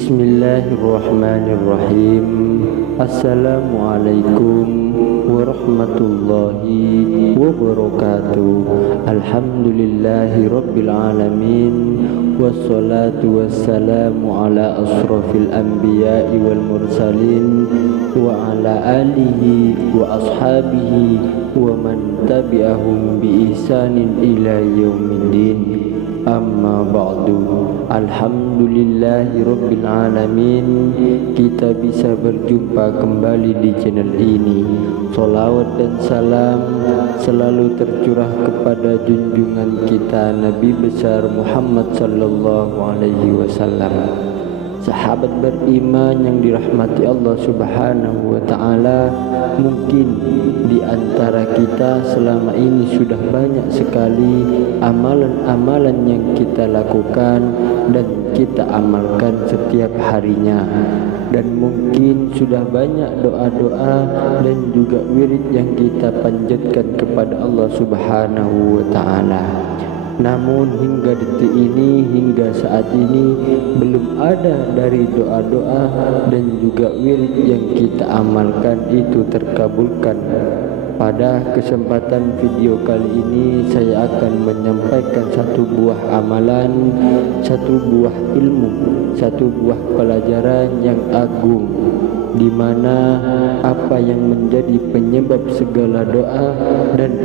Bismillahirrahmanirrahim. Assalamualaikum warahmatullahi wabarakatuh. Alhamdulillahi rabbil alamin. Wassalatu wassalamu ala asrafil anbiya'i wal mursalin wa ala alihi wa ashabihi wa man tabi'ahum bi ihsanin ila yaumiddin. Amma ba'du. Alhamdulillahi rabbil alamin. Kita bisa berjumpa kembali di channel ini. Salawat dan salam selalu tercurah kepada junjungan kita Nabi besar Muhammad sallallahu alaihi wasallam. Sahabat beriman yang dirahmati Allah subhanahu wa ta'ala, mungkin di antara kita selama ini sudah banyak sekali amalan-amalan yang kita lakukan dan kita amalkan setiap harinya, dan mungkin sudah banyak doa-doa dan juga wirid yang kita panjatkan kepada Allah subhanahu wa ta'ala. Namun hingga detik ini, hingga saat ini, belum ada dari doa-doa dan juga wirid yang kita amalkan itu terkabulkan. Pada kesempatan video kali ini saya akan menyampaikan satu buah amalan, satu buah ilmu, satu buah pelajaran yang agung, di mana apa yang menjadi penyebab segala doa dan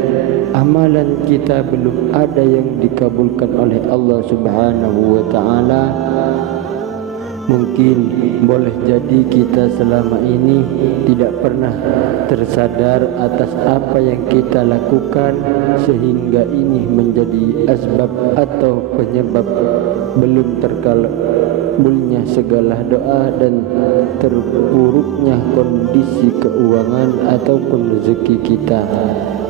amalan kita belum ada yang dikabulkan oleh Allah subhanahu wa ta'ala. Mungkin boleh jadi kita selama ini tidak pernah tersadar atas apa yang kita lakukan, sehingga ini menjadi asbab atau penyebab belum terkabulnya segala doa dan terpuruknya kondisi keuangan ataupun rezeki kita.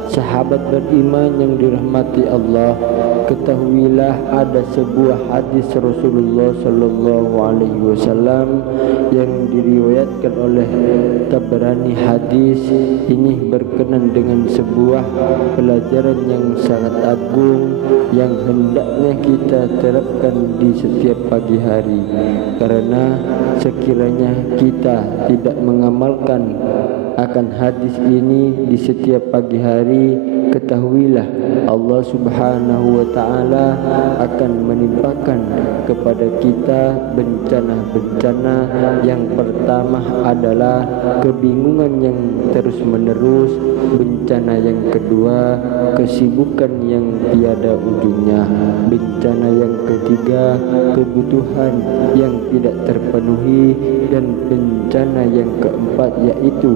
Sahabat beriman yang dirahmati Allah, ketahuilah ada sebuah hadis Rasulullah sallallahu alaihi wasallam yang diriwayatkan oleh Tabrani. Hadis ini berkenan dengan sebuah pelajaran yang sangat agung yang hendaknya kita terapkan di setiap pagi hari, karena sekiranya kita tidak mengamalkan akan hadis ini di setiap pagi hari, ketahuilah Allah subhanahu wa ta'ala akan menimpakan kepada kita bencana-bencana. Yang pertama adalah kebingungan yang terus menerus, bencana yang kedua kesibukan yang tiada ujungnya, bencana yang ketiga kebutuhan yang tidak terpenuhi, dan bencana yang keempat yaitu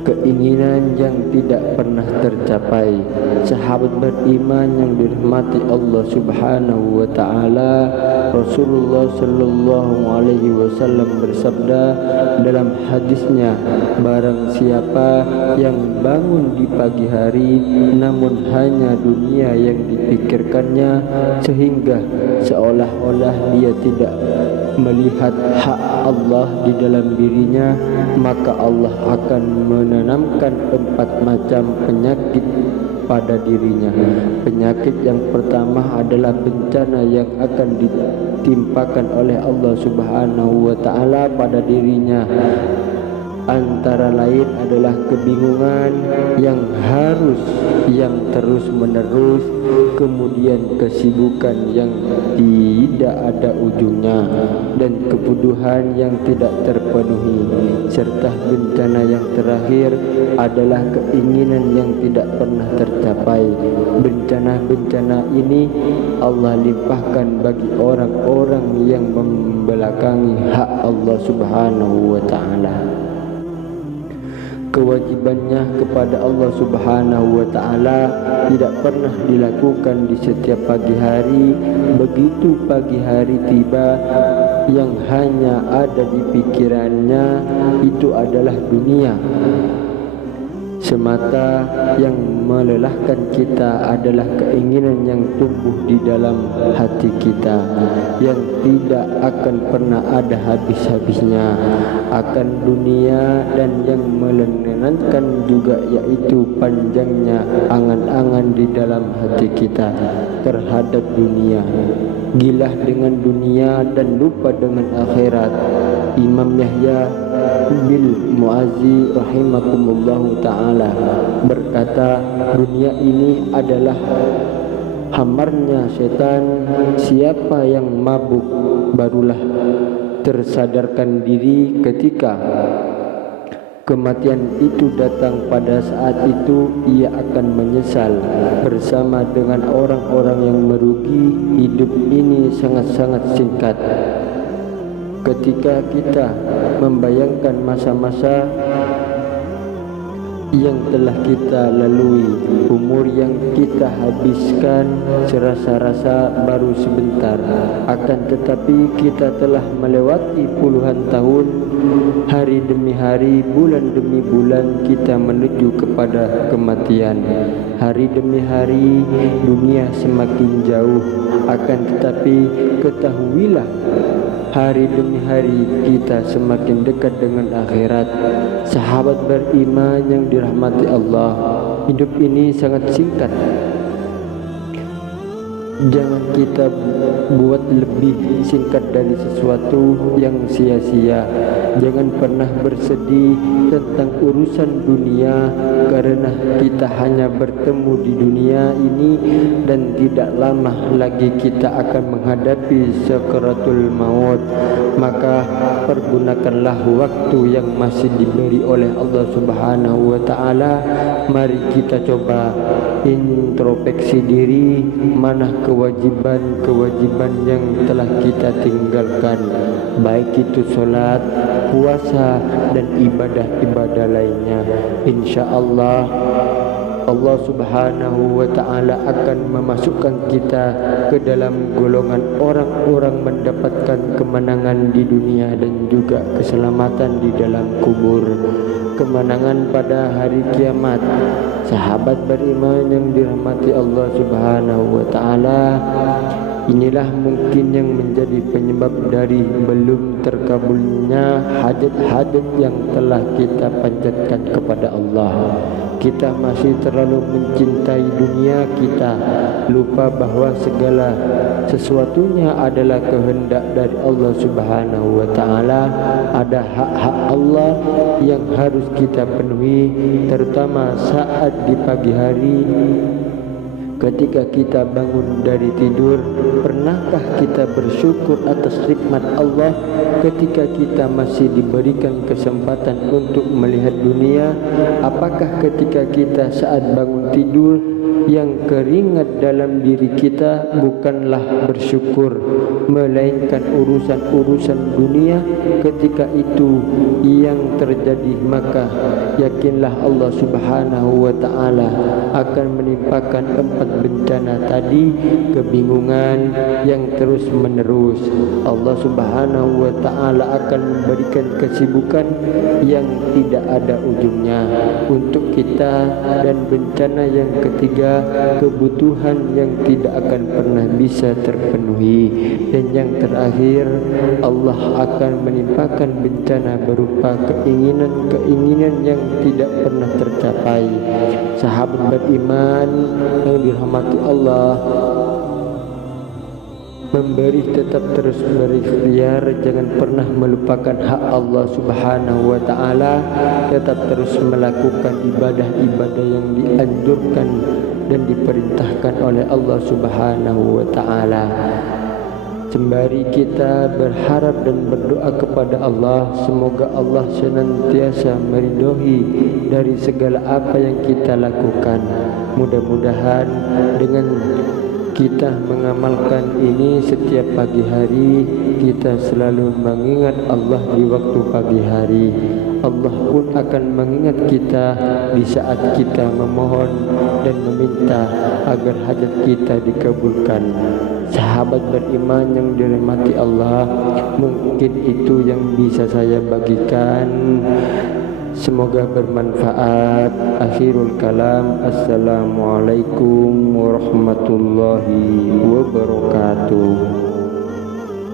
keinginan yang tidak pernah tercapai. Sahabat beriman yang dirahmati Allah subhanahu wa ta'ala, Rasulullah sallallahu alaihi wasallam bersabda dalam hadisnya, barang siapa yang bangun di pagi hari namun hanya dunia yang dipikirkannya, sehingga seolah-olah dia tidak melihat hak Allah di dalam dirinya, maka Allah akan menanamkan 4 macam penyakit pada dirinya. Penyakit yang pertama adalah bencana yang akan ditimpakan oleh Allah subhanahu wa ta'ala pada dirinya. Antara lain adalah kebingungan yang terus menerus, kemudian kesibukan yang tidak ada ujungnya, dan kebutuhan yang tidak terpenuhi, serta bencana yang terakhir adalah keinginan yang tidak pernah tercapai. Bencana-bencana ini Allah limpahkan bagi orang-orang yang membelakangi hak Allah subhanahu wa ta'ala. Kewajibannya kepada Allah subhanahu wa ta'ala tidak pernah dilakukan di setiap pagi hari. Begitu pagi hari tiba, yang hanya ada di pikirannya itu adalah dunia. semata. Yang melelahkan kita adalah keinginan yang tumbuh di dalam hati kita, yang tidak akan pernah ada habis-habisnya akan dunia, dan yang melelahkan juga yaitu panjangnya angan-angan di dalam hati kita terhadap dunia, gilah dengan dunia dan lupa dengan akhirat. Imam Yahya bil Mu'azzi rahimakumullahu ta'ala berkata, dunia ini adalah hamarnya setan. Siapa yang mabuk barulah tersadarkan diri ketika kematian itu datang. Pada saat itu ia akan menyesal bersama dengan orang-orang yang merugi. Hidup ini sangat-sangat singkat. Ketika kita membayangkan masa-masa yang telah kita lalui, umur yang kita habiskan serasa-rasa baru sebentar, akan tetapi kita telah melewati puluhan tahun, hari demi hari, bulan demi bulan kita menuju kepada kematian. Hari demi hari dunia semakin jauh, akan tetapi ketahuilah hari demi hari kita semakin dekat dengan akhirat. Sahabat beriman yang dirahmati Allah, hidup ini sangat singkat. Jangan kita buat lebih singkat dari sesuatu yang sia-sia. Jangan pernah bersedih tentang urusan dunia, karena kita hanya bertemu di dunia ini dan tidak lama lagi kita akan menghadapi sakaratul maut. Maka pergunakanlah waktu yang masih diberi oleh Allah Subhanahu wa ta'ala. Mari kita coba introspeksi diri, mana kewajiban-kewajiban yang telah kita tinggalkan, baik itu sholat, puasa, dan ibadah-ibadah lainnya. InsyaAllah Allah Subhanahu wa ta'ala akan memasukkan kita ke dalam golongan orang-orang mendapatkan kemenangan di dunia dan juga keselamatan di dalam kubur, kemenangan pada hari kiamat. Sahabat beriman yang dirahmati Allah Subhanahu wa ta'ala, inilah mungkin yang menjadi penyebab dari belum terkabulnya hajat-hajat yang telah kita panjatkan kepada Allah. Kita masih terlalu mencintai dunia kita, lupa bahwa segala sesuatunya adalah kehendak dari Allah Subhanahu wa ta'ala. Ada hak-hak Allah yang harus kita penuhi, terutama saat di pagi hari. Ketika kita bangun dari tidur, pernahkah kita bersyukur atas nikmat Allah ketika kita masih diberikan kesempatan untuk melihat dunia? Apakah ketika kita saat bangun tidur yang keringat dalam diri kita bukanlah bersyukur, melainkan urusan-urusan dunia? Ketika itu yang terjadi, maka yakinlah Allah Subhanahu wa ta'ala akan menimpakan 4 bencana tadi, kebingungan yang terus menerus. Allah Subhanahu wa ta'ala akan memberikan kesibukan yang tidak ada ujungnya untuk kita, dan bencana yang ketiga, kebutuhan yang tidak akan pernah bisa terpenuhi, dan yang terakhir Allah akan menimpakan bencana berupa keinginan-keinginan yang tidak pernah tercapai. Sahabat beriman yang dirahmati Allah, memberi tetap terus berikhtiar, jangan pernah melupakan hak Allah Subhanahu wa ta'ala, tetap terus melakukan ibadah-ibadah yang dianjurkan dan diperintahkan oleh Allah Subhanahu wa ta'ala. Sembari kita berharap dan berdoa kepada Allah, semoga Allah senantiasa meridhoi dari segala apa yang kita lakukan. Mudah-mudahan dengan kita mengamalkan ini setiap pagi hari, kita selalu mengingat Allah di waktu pagi hari. Allah pun akan mengingat kita di saat kita memohon dan meminta agar hajat kita dikabulkan. Sahabat beriman yang dirahmati Allah, mungkin itu yang bisa saya bagikan. Semoga bermanfaat. Akhirul kalam, assalamualaikum warahmatullahi wabarakatuh.